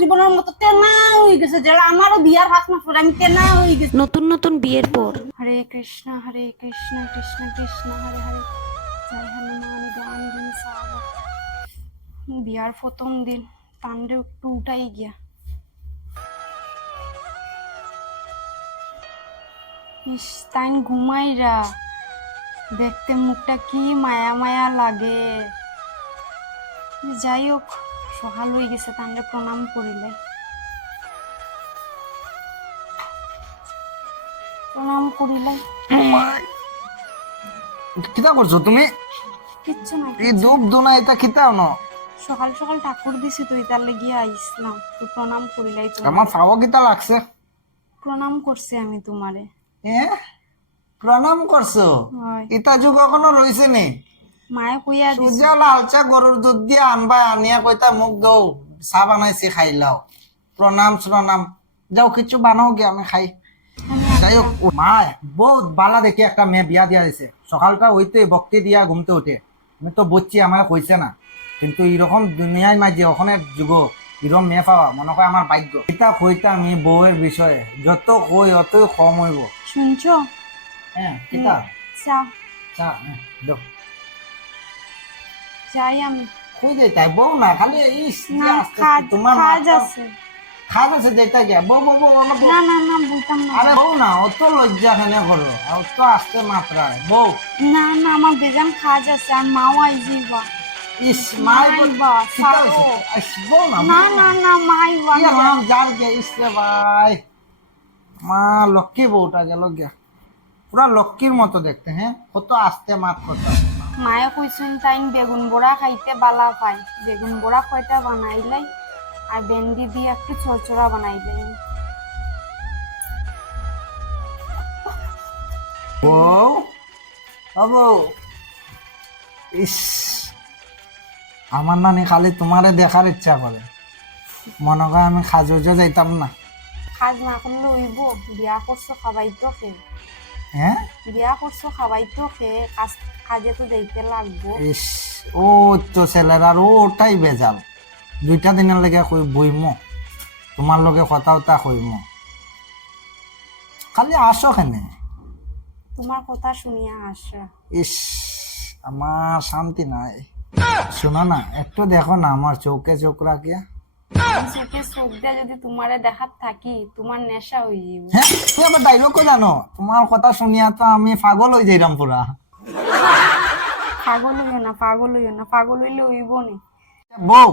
জীবনের মতো তেনা হয়ে গেছে আমারও বিয়ার হাত মাস পরে আমি তেনা হয়ে গেছি। নতুন নতুন বিয়ের পর। হরে কৃষ্ণ হরে কৃষ্ণ কৃষ্ণ কৃষ্ণ হরে হরে। জয় হনুমান জ্ঞান দিন বিয়ার প্রথম দিন একটু উঠাই গিয়া। ইস তাইন ঘুমাইরা দেখতে মুখটা কি মায়া মায়া লাগে। যাই হোক সকাল হয়ে গেছে তান্ডে প্রণাম করিলে প্রণাম করিলে কিতা করছ তুমি? কিচ্ছু না এই ধূপ দোনা এটা কিতা ন সকাল সকাল ঠাকুর দিছি তুই তার আইসলাম প্রণাম করিলাই তো আমার কিতা লাগছে? প্রণাম করছি আমি তোমারে। এ প্রণাম করছ? হয়। ইতা যুগ এখনও রইছে নি? মায়ে কইয়া দিছে। সূর্য লালচা গরুর দুধ দিয়া আনবা আনিয়া কইতা মুখ দৌ চা বানাইছি খাইলাও প্রণাম প্রণাম যাও কিছু বানাও গে আমি খাই? যাই হোক ও মা বহুত বালা দেখি একটা মেয়ে বিয়া দিয়া দিছে। সকালটা হইতে ভক্তি দিয়া ঘুমতে উঠে। আমি তো বুঝছি আমার কইছে না। কিন্তু এরকম দুনিয়ায় মাঝে ওখানে যুগ এরকম মেয়ে পাওয়া মনে হয় আমার ভাগ্য। এটা কইতা আমি বউয়ের বিষয়ে যত কই অতই কম হইব। শুনছো? হ্যাঁ কিতা? চা চা হ্যাঁ, দাও। যাই আমি যাই তাই বউ না খালি ইস না তোমার কাজ আছে কাজ আছে যেটা গিয়া বউ বউ বউ আমার না না না বলতাম না। আরে বউ না অত লজ্জা খানে করো? অত আস্তে মাত্রায় বউ। না না আমার বেজান কাজ আছে আর মাও আই যাইবা ইস মাই বা, কিতা। ইস বউ না না না। না মাই হাম যার গে ইস রে ভাই। মা লক্ষ্মী বউটা গেল গিয়া পুরা লক্ষ্মীর মতো দেখতে হ্যাঁ? কত আস্তে মাত কথা মায়ে কইছেন তাইন বেগুন বড়া খাইতে বালা পায়। বেগুন বড়া কয়টা বানাইলাই? আর ভেন্ডি দিয়ে একটু চরচড়া বানাইলাই। বউ বউ। ইস আমার নানি খালি তোমারে দেখার ইচ্ছা করে। মনে করে আমি খাজো যাইতাম না। খাজ না করলে হইব বিয়া করছ খাবাই তো খে হ্যাঁ? বিয়া করছ খাবাই তো খে কাজ কাজে তো যাইতে লাগবো। ইস ও তো ছেলের আর ওটাই বেজাল। দুইটা দিনের লেগে কই বইম তোমার লগে কথা তা কইম। খালি আসো কেনে। তোমার কথা শুনিয়া আসা। ইস আমার শান্তি নাই। শোনো না একটু দেখো না আমার চৌকে চোখ রাখিয়া। চোখে চোখ দিয়ে যদি তোমারে দেখাত থাকি তোমার নেশা হয়ে হ্যাঁ তুমি আবার ডাইলগও জানো। তোমার কথা শুনিয়া তো আমি পাগল হয়ে যাইলাম পুরা। পাগল হইও না পাগল হইও না পাগল হইলে হইব নি বউ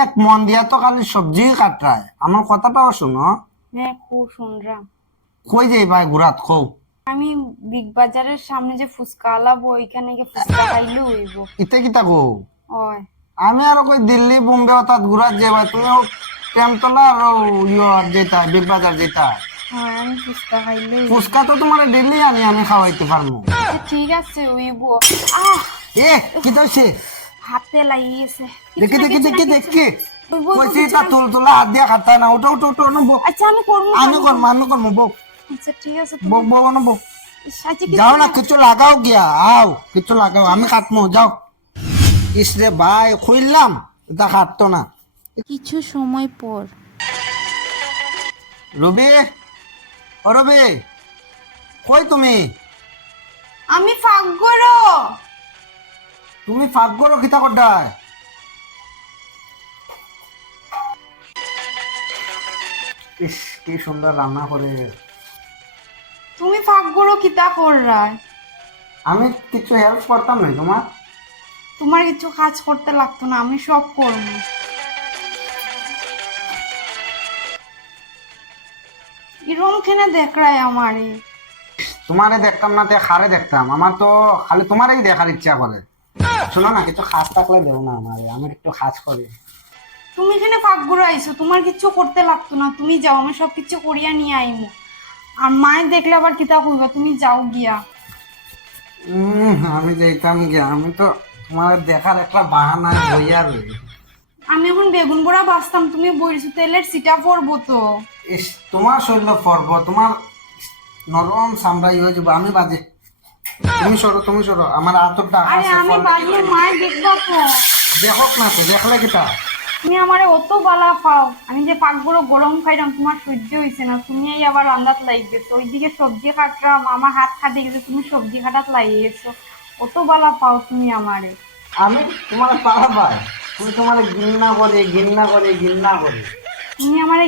এক মন দিয়া তো খালি সবজি কাটায় আমার কথাটাও শোনো। হ্যাঁ খুব শুনরাম। কই যাই ভাই ঘুরাত কৌ আমি বিগ বাজারের সামনে যে ফুচকা আলাবো ওইখানে গিয়ে ফুচকা খাইলে হইব। ইতে কিতা কৌ ওই আমি আর কই দিল্লি বোম্বে অর্থাৎ ঘুরাত যে ভাই তুমি টেমতলা আর ইয়ে যেটা বিগ বাজার যেটা ফুচকা তো তোমার ডেলি আনি আমি খাওয়াইতে পারব ঠিক আছে হইব আহ! এ কি হয়েছে হাতে লাগিয়েছে দেখি দেখি দেখি দেখি। কইছি তা তুল তুলা হাত দিয়া খাতা না ওটা ওটা ওটা নবো আচ্ছা আমি করব আমি করব আমি করব বউ আচ্ছা ঠিক আছে বউ বউ নবো যাও না কিছু লাগাও গিয়া। আও কিছু লাগাও। আমি কাটমো যাও। ইসরে ভাই খুললাম এটা কাটতো না। কিছু সময় পর। রবি ও রবি কই তুমি? আমি ফাঁক করো তুমি ফাঁক করো খিতা কড্ডায়? ইস কি সুন্দর রান্না করে। তুমি ফাঁক করো কিতা কররায়? আমি কিছু হেল্প করতাম না তোমার? তোমার কিছু কাজ করতে লাগতো না আমি সব করব। এরম খেনে দেখ রায় আমারে। তোমারে দেখতাম না তে খারে দেখতাম। আমার তো খালি তোমারই দেখার ইচ্ছা করে। শোনো না কিছু খাস থাকলে দেও না আমারে আমি একটু খাস করি। তুমি এখানে ফাঁক আইছো তোমার কিচ্ছু করতে লাগতো না তুমি যাও আমি সব কিছু করিয়া নিয়ে আইমু। আর মায়ের দেখলে আবার কিতা কইবা তুমি যাও গিয়া। উম, আমি যাইতাম গিয়া আমি তো তোমার দেখার একটা বাহানা হইয়া রই আমি এখন বেগুন বড়া বাঁচতাম তুমি বলছো তেলের সিটা পরবো তো। ইস তোমার শরীর পর্ব তোমার নরম চামড়া ইয়ে যাব আমি বাজে। তুমি সরো তুমি সরো আমার আতর ডাকা আরে আমি বাজলে মায়ের দেখবা তো দেখক না তো দেখলে কিটা? তুমি আমারে অত বালা পাও আমি যে পাক বড় গরম খাইলাম তোমার সহ্য হয়েছে না। তুমি এই আবার রান্দাত লাগি গেছো ওইদিকে সবজি কাটলাম আমার হাত খাটে গেছে তুমি সবজি কাটাত লাগিয়ে অত বালা পাও তুমি আমারে? আমি তোমার পাড়া পাই তুমি তোমার গিন্না করে গিন্না করে গিন্না করে। তুমি আমারে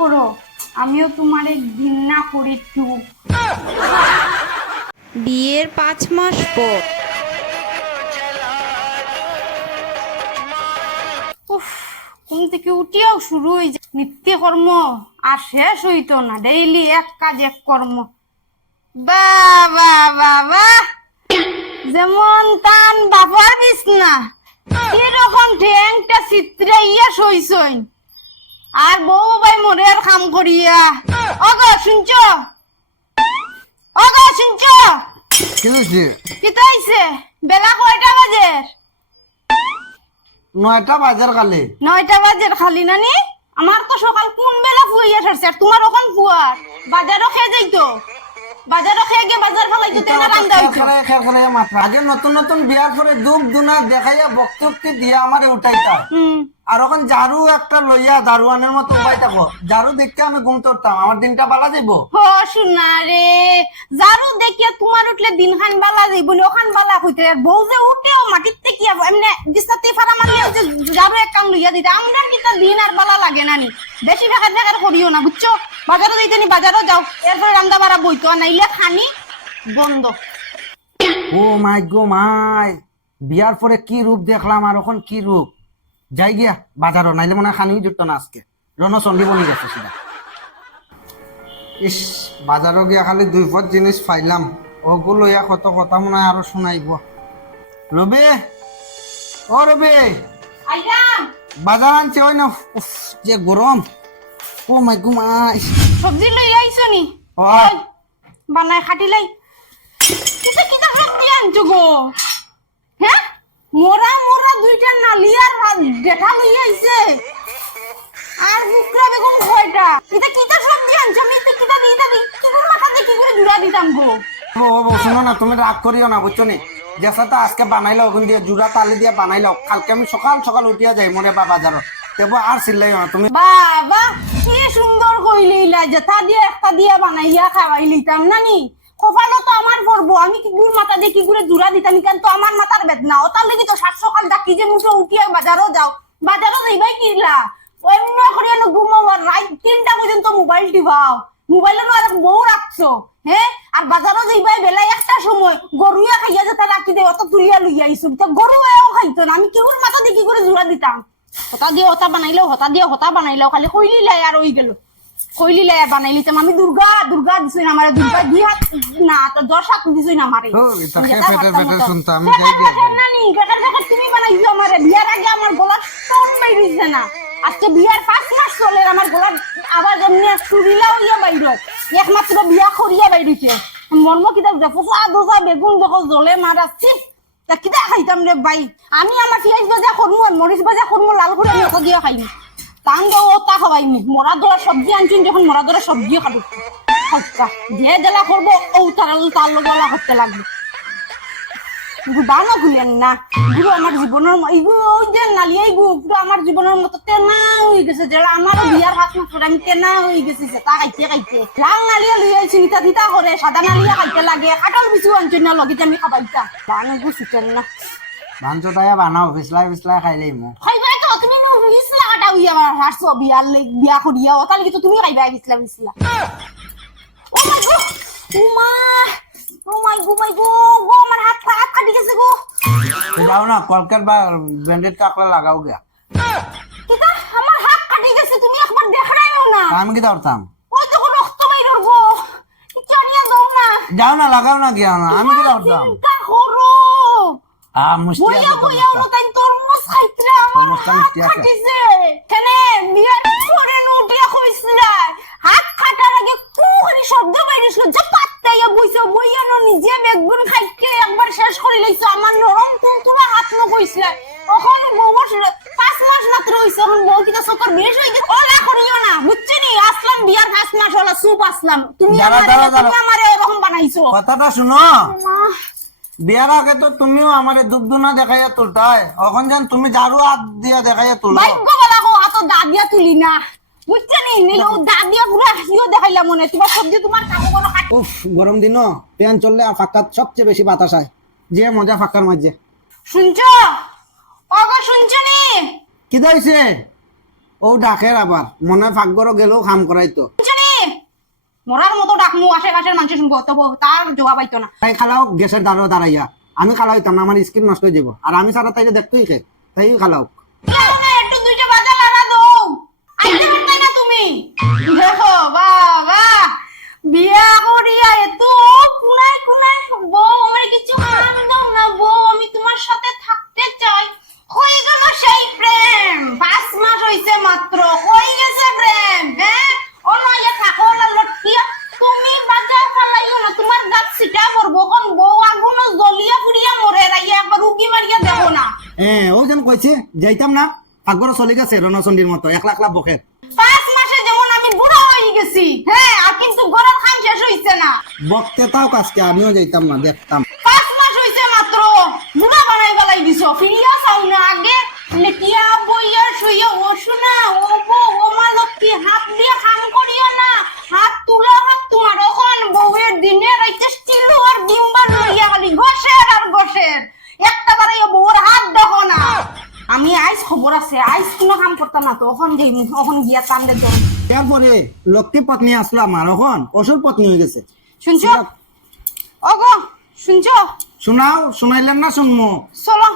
করো আমিও তোমারে ঘিন্না করি বিয়ের পাঁচ মাস পর। উফ ঘুম থেকে উঠিয়াও শুরু হয়ে যায়। নিত্যকর্ম আর শেষ হইতো না। ডেইলি এক কাজ এক কর্ম। বা চিত্রে ইয়া আর বউ ভাই মোরের কাম করিয়া অগ শুনছ? অগ শুনছ? কি হয়েছে কি তো বেলা কয়টা বাজের নয়টা বাজার কালে। নয়টা বাজের খালি নানি আমার তো সকাল কোন বেলা ফুয়াইয়া সারছে আর তোমার ওখান ফুয়ার বাজারও খেয়ে যাইতো বাজারও খেয়ে গিয়ে বাজার ফেলাইতো তেনা রান্দা হইতো আগে নতুন নতুন বিয়ার পরে দুপ দুনা দেখাইয়া বক্তব্য দিয়া আমারে উঠাইতা হুম আর ওখান ঝাড়ু একটা লইয়া দারুয়ানের মতো উপায় থাকো। ঝাড়ু দেখতে আমি ঘুম করতাম আমার দিনটা পালা যাইব। হ শুনা রে জারু দেখিয়া তোমার উঠলে দিন খান বালা যাই বলে ওখান বালা হইতে আর বউ যে উঠেও মাটির থেকে এমনি বিস্তাতে ফারা মারলে ওই যে জারু এক কাম লইয়া দিতে। আমরা কিন্তু দিন আর বালা লাগে নানি বেশি বেকার বেকার করিও না বুঝছ? বাজারও যাইতে নি বাজারও যাও। এরপরে রান্দা বাড়া বইতো নাইলে খানি বন্ধ। ও মাই গো মাই বিয়ার পরে কি রূপ দেখলাম আর এখন কি রূপ? যাই গিয়া বাজারও নাইলে মনে খানিও জুটতো না আজকে। রণচন্ডী বনি গেছে সেটা ইস বাজারও গিয়া খালি দুই পথ জিনিস পাইলাম। ওগুলো ইয়া কত কথা মনে হয় আরও শুনাইব। রবি ও রবি। বাজার আনছে ওই না উফ যে গরম। ও মাই গো মাই সবজি লই আইছো নি? বানাই খাটিলাই কিতা কিতা সবজি আনছো গো? মোরা মোরা দুইটা নালিয়ার ডেটা লই আইছে। আর বুকরা বেগম কয়টা কিতা কিতা সবজি আনছো? আমি তো কিতা দিতা দি কি করে মাথা দিয়ে কি করে জুড়া দিতাম গো? ও ও, শোনো না তুমি রাগ করিও না বুঝছ নি? যেসাটা আজকে বানাইলো ওখান দিয়ে জুড়া তালে দিয়ে বানাইলো কালকে আমি সকাল সকাল উঠিয়া যাই মনে বা বাজারত। তেবো আর চিল্লাই না তুমি বাবা কি সুন্দর কইলি কইলিলা যেটা দিয়ে একটা দিয়া বানাইয়া খাওয়াই লিতাম নানি? কপালো তো আমার পড়ব আমি কি গুড় মাথা দিয়ে কি করে জুড়া দিতাম? কেন তো আমার মাথার বেদনা। ও তার লেগে তো সাত সকাল ডাকি যে মুঠো উঠিয়া বাজারও যাও। বাজারও যাইবাই রাত তিনটা পর্যন্ত মোবাইল টিপাও। আর বউ রাখছো হ্যাঁ আর বাজারও বেলা একটা সময়। গরুয়া খাইয়া যেতে রাখি দে অত তুলিয়া লইয়া আইসো। তো গরু এও খাইতো না। আমি কি মাথা দিয়ে কি করে জুড়া দিতাম? হতা দিয়ে হতা বানাইলেও হতা দিয়ে হতা বানাইলেও খালি কইলি লাই আর ওই গেল। কইলি লাই আর বানাই লিতাম আমি দুর্গা দুর্গা দিছই না আমারে দুর্গা দুই হাত না তো দশ হাত দিছই না আমারে। ও, এটা শুনতাম, আমি যাই না নি, তুমি বানাইছো আমারে বিয়ার আগে আমার গলার টন বাইরিছে না। আজকে বিয়ার পাঁচ মাস চলে আমার গলার আবার এমনি চুরিলা হইয়া বাইর একমাত্র বিয়া করিয়া বাইরিছে। মর্ম কিতাব দোসা বেগুন দেখো জলে মারাচ্ছি তা কিতা খাইতাম রে ভাই? আমি আমার পিঁয়াজ ভাজা করমু আর মরিচ ভাজা করমু লাল করে আমি দিয়ে খাইনি তান দেও খাওয়াইনি মরা ধরা সবজি যখন, মরা ধরা খাব। যে জেলা করব, ও তার তার লগে ওলা করতে লাগবে। না। আমার জীবনের ওই যে নালিয়া এগুলো পুরো আমার জীবনের মতো হয়ে গেছে। যেটা বিয়ার হাত আমি তেনা হয়ে গেছি সেটা খাইতে খাইতে। লাল নালিয়া লই আইছি, নিতা করে সাদা নালিয়া খাইতে লাগে। কাটল বিচু আনছেন না লগিতে আমি খাবাইতা। দানা বুঝছেন না। মাংসটাই বানাও ফিসলাই ফিসলাই খাইলেই মো খাইবাই তো তুমি নো ইসলা কাটা হইয়া বিয়ার লে বিয়া করিয়া তুমি খাইবা ইসলা ইসলা ও মাই গো ও মা ও মাই গো মাই গো গো আমার হাত হাত কাটি গেছে গো। যাও না কলকাত বা ব্যান্ডেড লাগাও গিয়া। কিতা? আমার হাত কাটি গেছে তুমি একবার দেখাইও না। আমি কি ধরতাম ওই তো রক্ত বাইর গো চানিয়া দাও না। যাও না লাগাও না গিয়া না আমি কি করো আ মুষ্টি বইয়া আছে বইয়া মুষ্টা। ওটা তরমুজ খাইতরা হাত মিষ্টি আছে। কেনে? বিয়ার করে নুটিয়া কইছিলা হাত কাটার আগে কুহরি শব্দ বাইরেছিল যে পাত্তাইয়া বইছো বইয়া ন নিজে বেগুন খাইতে একবার শেষ করে লইছো। আমার নরম তুলতুলা হাত ন কইছিলা এখন বউর পাঁচ মাস মাত্র হইছে। এখন বউ কিটা চোখের বেশ হয়ে গেছে। ওলা করিও না বুঝছি নি? আসলাম বিয়ার পাঁচ মাস হলো সুপ আসলাম। তুমি আমারে তুমি। আমারে এরকম বানাইছো। কথাটা শুনো। বিয়ার আগে তো তুমিও আমার দুধ দুনা দেখাইয়া তুলতাই। এখন যেন তুমি ঝাড়ু হাত দিয়া দেখাইয়া তুলো। ভাগ্য বলা তো দা দিয়া তুলি না। বুঝছে নি? নিলে দা দিয়া পুরো হাসিও দেখাইলাম মনে। তোমার সবজি তোমার কোনো কাট- উফ গরম দিন ফ্যান চললে আর ফাঁকা সবচেয়ে বেশি বাতাস হয় যে মজা ফাঁকার মাঝে শুনছো? ওগো শুনছো নি? কি হয়েছে ও ডাকের আবার মনে ফাঁকগরও গেলেও খাম করাইতো মরার মতো ডাকমু আশেপাশের মানুষ শুনব তবু তার জবাব পাইতো না। তাই খালাও গ্যাসের দ্বারাও দাঁড়াইয়া আমি খালা হইতাম না আমার স্কিন নষ্ট হয়ে যাব। আর আমি সারা তাইলে দেখতেই খে তাই খালাও। একটু দুইটা বাজা লাগা দাও আইতে না তুমি? দেখো বাবা বিয়া করিয়া এত কুনাই কুনাই বউ আমার কিছু কাম দাও না বউ আমি তোমার সাথে থাকতে চাই। হয়ে গেল সেই প্রেম। পাঁচ মাস হইছে মাত্র হয়ে গেছে প্রেম হ্যাঁ ও নয় থাকো না লটকিয়া তুমি বাজার ফালাইও না তোমার গাছ সিটা মরবো কোন বউ আগুন জ্বলিয়া পুড়িয়া মরে রাইয়া একবার উকি মারিয়া দেখো না হ্যাঁ ও যেন কইছে যাইতাম না। আগ্রহ চলে গেছে রণচন্ডীর মতো এক লাখ লাখ বকের পাঁচ মাসে যেমন আমি বুড়ো হয়ে গেছি হ্যাঁ আর কিন্তু গরম খান শেষ হইছে না। বকতে তাও কাজকে আমিও যাইতাম না দেখতাম। তো ওখন যাই ওখন গিয়া কান্দে তো। তারপরে লক্ষ্মী পত্নী আসলো আমার অসুর পত্নী হয়ে গেছে। শুনছো? ওগো শুনছো? শোনাও শুনাইলেন না শুনমো? চলো।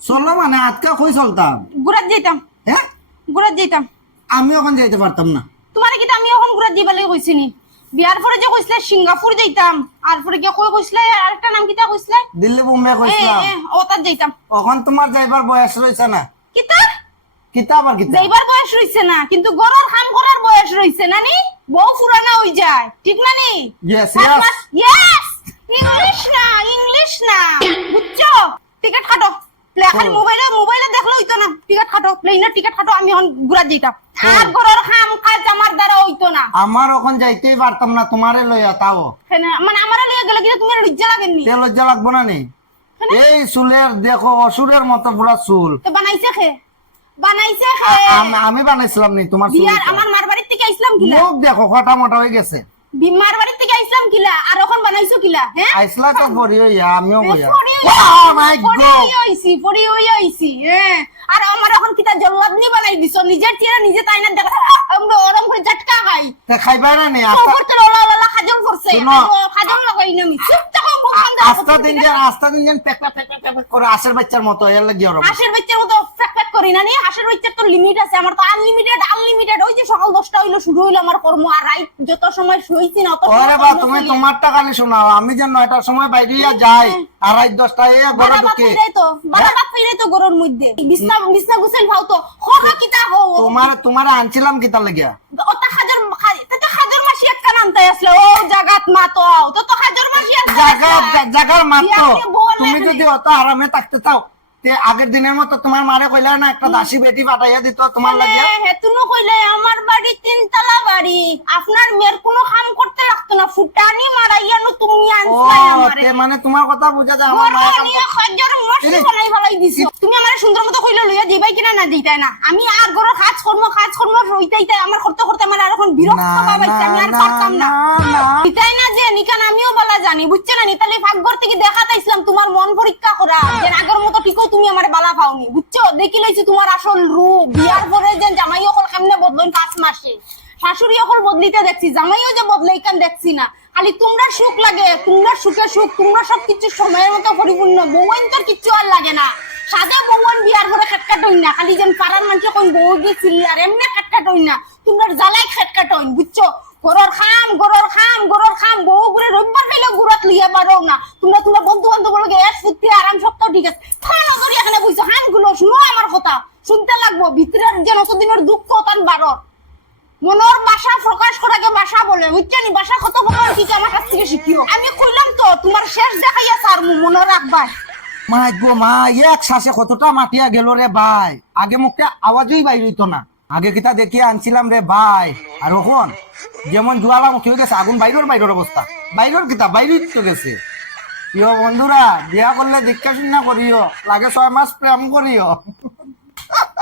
চলো মানে আজকে কই চলতাম? গুড়াত যাইতাম। হ্যাঁ গুড়াত যাইতাম। আমি এখন যাইতে পারতাম না। তোমার কি আমি এখন গুড়াত যাইবা লাগি কইছি নি বিয়ার পরে যে কইছিলে সিঙ্গাপুর যাইতাম আর পরে গিয়ে কই কইছিলে আরেকটা নাম কিটা কইছিলে? দিল্লি বোম্বে কইছিলাম এ ও তার যাইতাম। এখন তোমার যাইবার বয়স রয়েছে না। কিতা? কিতা আবার কিতা? যাইবার বয়স রইছে না কিন্তু গরর কাম করার বয়স রইছে না নি বউ পুরানা হই যায় ঠিক না নি? Yes. ইয়েস ইংলিশ না ইংলিশ না। বুঝছ? টিকিট কাটো মোবাইলে মোবাইলে দেখল হইতো না। টিকিট কাটো প্লেনের টিকিট কাটো আমি এখন গুড়া যেতাম। ও। আর গরর কাম কাজ আমার দ্বারা হইতো না। আমার এখন যাইতেই পারতাম না তোমারে লইয়া তাও। মানে আমার লিয়ে গেলে কিন্তু তুমি লজ্জা লাগেননি। তে লজ্জা লাগবো না নি? এই চুলের দেখো অসুরের মতো পুরা চুল। তো বানাইছে খে বানাইছে আম- বানাইছিলাম নি তোমার বিয়ার আমার মার বাড়ির থেকে আইসলাম কিলা? মুখ দেখো কটা মোটা হয়ে গেছে। বি- বাড়ির থেকে আইসলাম কিলা? আর এখন বানাইছো কিলা হ্যাঁ আইসলা তো পরি হইয়া আমিও বইয়া। Oh my পরি হইছি পরি হই হইছি হ্যাঁ আর আমার এখন কিটা জল্লাদ নি বানাই দিছো? নিজের চেহারা নিজে তাই না দেখা আমরা ওরম করে ঝটকা খাই। তে খাইবাই না নি আস্তা করতে লোলা লোলা খাজল করছে শুনো। লাগাই না আমি। চুপ থাকো আস্তা দিন দিন আস্তা দিন পেক করে আশের বাচ্চার মতো এর লাগি ওরকম বাচ্চার মতো ফ্যাক ফ্যাক করি না নি হাঁসের বাচ্চার তো লিমিট আছে আমার তো আনলিমিটেড আনলিমিটেড ওই যে সকাল দশটা হইল শুরু হইল আমার কর্ম আর রাইট যত সময় শুইছি না ওরে বা তুমি চলে। তোমারটা খালি শোনাও আমি যে নয়টার সময় বাইরে যাই আর রাত দশটা এ ঘরে বাপ ঢুকে তো বাড়া বাপ ফিরাই তো গরুর মধ্যে। বিছনা বিছনা গুছেন খাও তো খোকা কিতা হো। তোমার তোমার আনছিলাম কি তার লাগিয়া। ওটা হাজার নামতে আসলে ও জাগাত মা তো তো হাজার মাসি মাত্র বিয়াকে বল তুমি যদি অত আরামে থাকতে চাও আগের দিনের মতো তোমার মারে কইলা না একটা দাসী বেটি পাঠাইয়া দিত তোমার লাগিয়া। হেতুনো কইলে আমার বাড়ি তিনতলা বাড়ি। আপনার মেয়ের কোনো কাম করতে লাগতো না ফুটানি মারাইয়া নো তুমি ও আনছলাই আমারে মানে তোমার কথা বুঝা যায় আমার মায়ের মাসি এরে। বানাই বানাই দিছো তুমি আমার সুন্দর মতো কইলে কিনা না দিতাই না? আমি আর গরো কাজ কর্ম কাজ কর্ম রইতাইতাই আমার করতে করতে আমার আর এখন বিরক্ত পাবাইছে আমি আর পারতাম না। দিতাই না যে নিকান আমিও বলা জানি বুঝছে না? নিতালি ভাগ্যর থেকে দেখাতাইছিলাম তোমার মন পরীক্ষা করা। যে আগের মতো ঠিকও তুমি আমার বালা পাওনি বুঝছ? দেখি লইছি তোমার আসল রূপ। বিয়ার পরে যে জামাই অকল কেমনে বদলইন পাঁচ মাসে? শাশুড়ি অকল বদলিতে দেখছি জামাইও যে বদলাই কেন দেখছি না। খালি তোমরা সুখ লাগে তোমরা সুখে সুখ তোমরা সবকিছু সময়ের মতো পরিপূর্ণ বউয়াইন তোর কিচ্ছু আর লাগে না। সাদা বউয়ান বিয়ার পরে খেটকাট হইন না, খালি যেন পাড়ার মানুষে কোন বউ গেছিল আর এমনি খেটকাট হইন না, তোমরা জ্বালাই খেটকাট হইন বুঝছ? গরর খাম গরর খাম গরর খাম, বউ ঘুরে রবিবার পেলে গুড়াত লিয়া পারো না, তোমরা তোমরা বন্ধু বান্ধব লগে এস ফুটি, আরাম সপ্তাহ, ঠিক আছে। খানা ধরি এখানে বুঝছ হানগুলো, শুনো আমার কথা, শুনতে লাগবো, ভিতরের যে নতদিনের দুঃখ তান বারর মনের ভাষা প্রকাশ করাকে ভাষা বলে বুঝছেন ভাষা কত বড় কি আমার কাছ থেকে শিখিও। আমি কইলাম তো, তোমার শেষ দেখাইয়া স্যার মনে রাখবা। মা মা, এক শ্বাসে কতটা মাটিয়া গেল রে ভাই। আগে মুখে আওয়াজই বাইর হইতো না। আগে কিতা দেখিয়ে আনছিলাম রে ভাই। আর ওখন যেমন জুয়ালা উঠে গেছে, আগুন বাইরের বাইরের অবস্থা। বাইরের কিতা? বাইরে তো গেছে। প্রিয় বন্ধুরা, বিয়া করলে দীক্ষা শূন্য করিও। লাগে ছয় মাস প্রেম করিও।